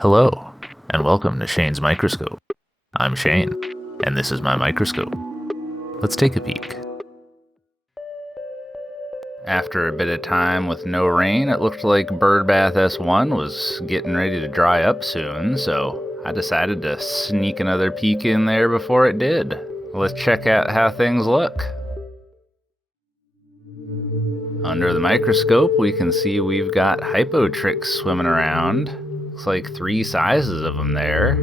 Hello, and welcome to Shane's Microscope. I'm Shane, and this is my microscope. Let's take a peek. After a bit of time with no rain, it looked like Birdbath S1 was getting ready to dry up soon, so I decided to sneak another peek in there before it did. Let's check out how things look. Under the microscope, we can see we've got Hypotrix swimming around. Looks like 3 sizes of them there.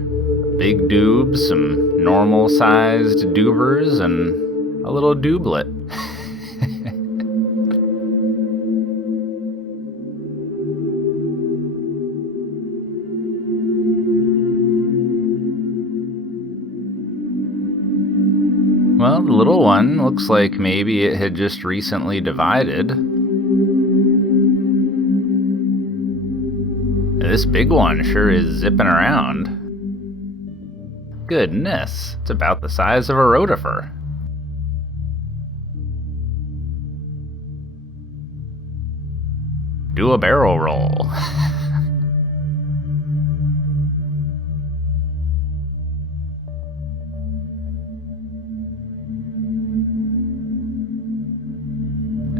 Big dubs, some normal-sized dubers, and a little doublet. Well, the little one looks like maybe it had just recently divided. This big one sure is zipping around. Goodness, it's about the size of a rotifer. Do a barrel roll.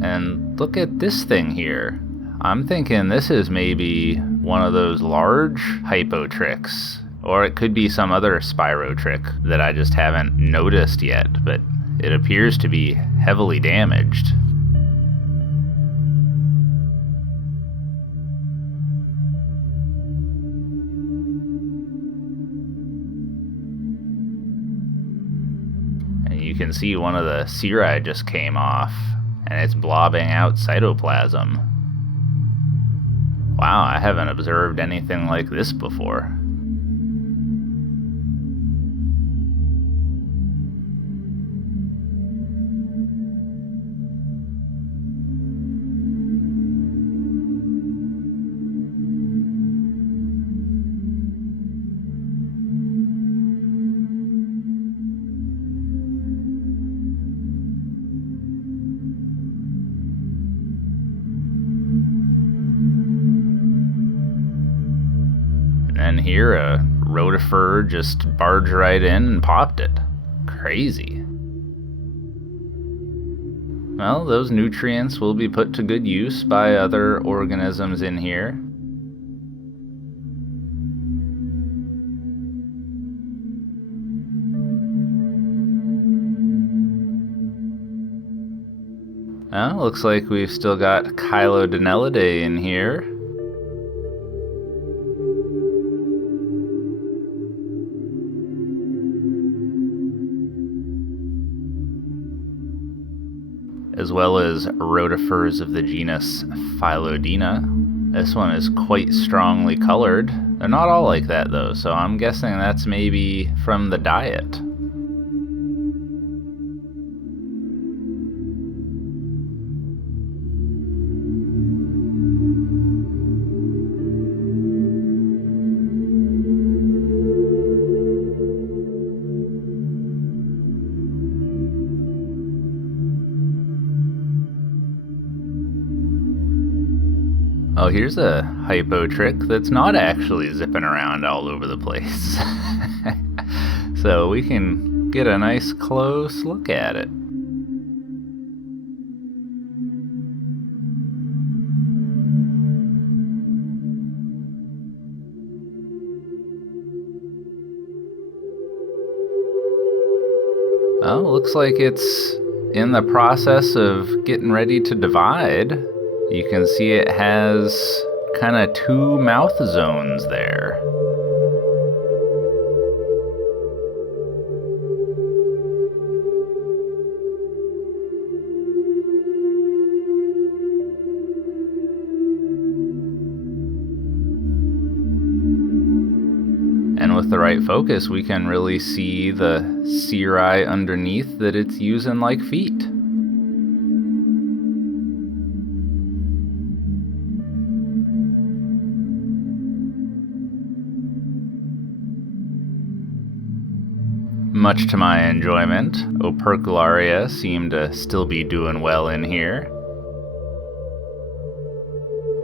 And look at this thing here. I'm thinking this is maybe one of those large Hypotrix, or it could be some other Spirotric that I just haven't noticed yet, but it appears to be heavily damaged. And you can see one of the cirri just came off, and it's blobbing out cytoplasm. Wow, I haven't observed anything like this before. And here a rotifer just barged right in and popped it. Crazy. Well, those nutrients will be put to good use by other organisms in here. Well, looks like we've still got Chilodonellidae in here. As well as rotifers of the genus Phylodina. This one is quite strongly colored. They're not all like that though, so I'm guessing that's maybe from the diet. Oh, here's a Hypotric that's not actually zipping around all over the place. So we can get a nice close look at it. Well, looks like it's in the process of getting ready to divide. You can see it has kind of 2 mouth zones there. And with the right focus, we can really see the cirri underneath that it's using like feet. Much to my enjoyment, Opercularia seem to still be doing well in here.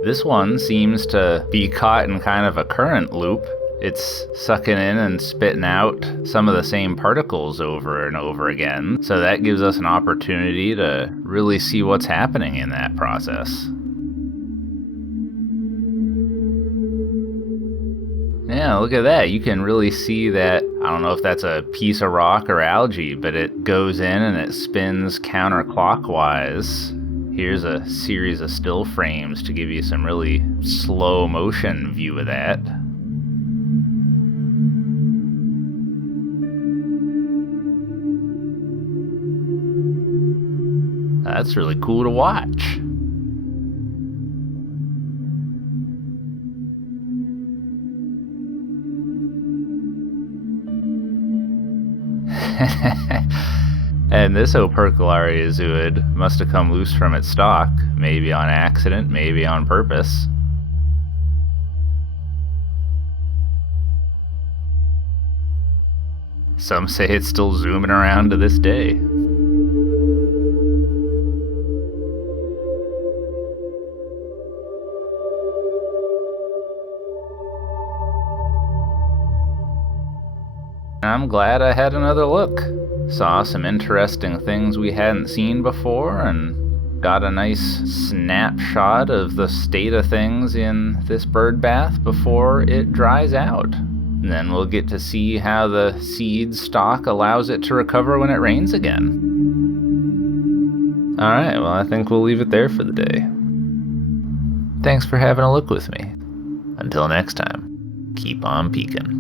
This one seems to be caught in kind of a current loop It's sucking in and spitting out some of the same particles over and over again, so that gives us an opportunity to really see what's happening in that process. Yeah, look at that. You can really see that. I don't know if that's a piece of rock or algae, but it goes in and it spins counterclockwise. Here's a series of still frames to give you some really slow motion view of that. That's really cool to watch. And this operculariazoid must have come loose from its stalk, maybe on accident, maybe on purpose. Some say it's still zooming around to this day. I'm glad I had another look. Saw some interesting things we hadn't seen before and got a nice snapshot of the state of things in this bird bath before it dries out. And then we'll get to see how the seed stalk allows it to recover when it rains again. Alright, well, I think we'll leave it there for the day. Thanks for having a look with me. Until next time, keep on peeking.